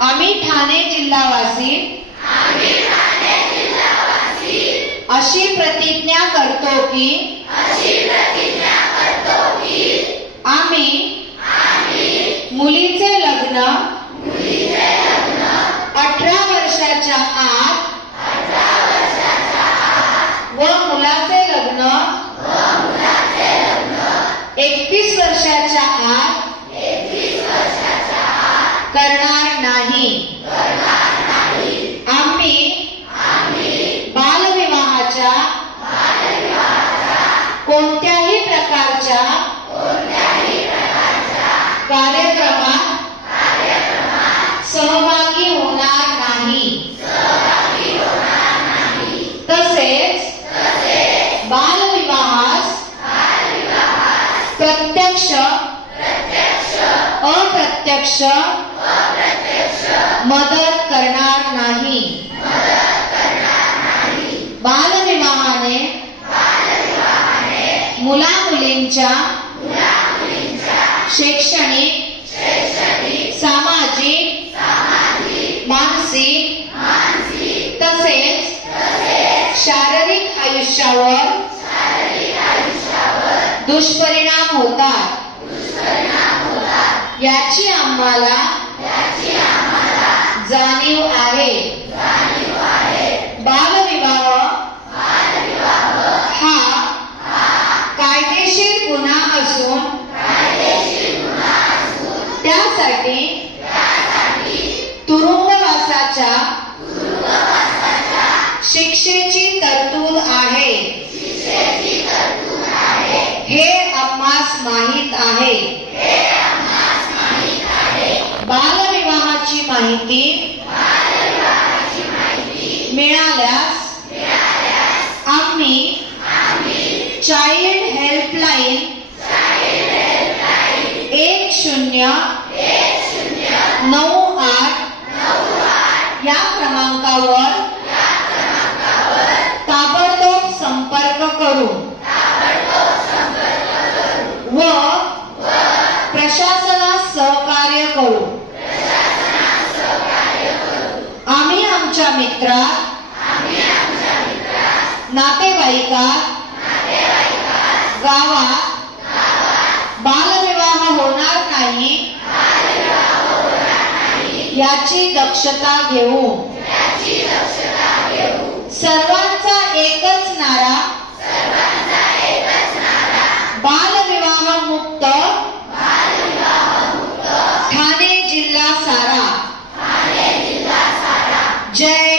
आम्ही ठाणे जिल्हावासी अशी प्रतिज्ञा करतो की आम्ही मुलीचे लग्न 18 वर्षाच्या आत व मुलाचे लग्न 21 वर्षाच्या आत करणार नाही। आम्ही बालविवाहाच्या कोणत्याही प्रकारच्या कार्यक्रमात सहभागी होणार नाही। तसेच बालविवाहास प्रत्यक्ष अप्रत्यक्ष मदत करणार नाही। बालविवाहाने मुला मुलींच्या शैक्षणिक सामाजिक मानसिक तसेच शारीरिक आयुष्यावर दुष्परिणाम होतात। याची आम्हाला जाणीव आहे। बालविवाह हा कायदेशीर गुन्हा असून त्यासाठी तुरुंगवासाच्या शिक्षेची तरतूद आहे। हे आम्हास माहित आहे। बालविवाहाची माहिती मिळाल्यास आम्ही चाइल्ड हेल्पलाइन 1098 या क्रमांकावर ताबडतोब संपर्क करू व प्रशासनास सहकार्य करू। आम्ही आमच्या मित्रात नातेवाईकात गावात बालविवाह होणार नाही याची दक्षता घेऊ। सर्वांचा एकच नारा बालविवाह मुक्त ठाणे जिल्हा सारा। जय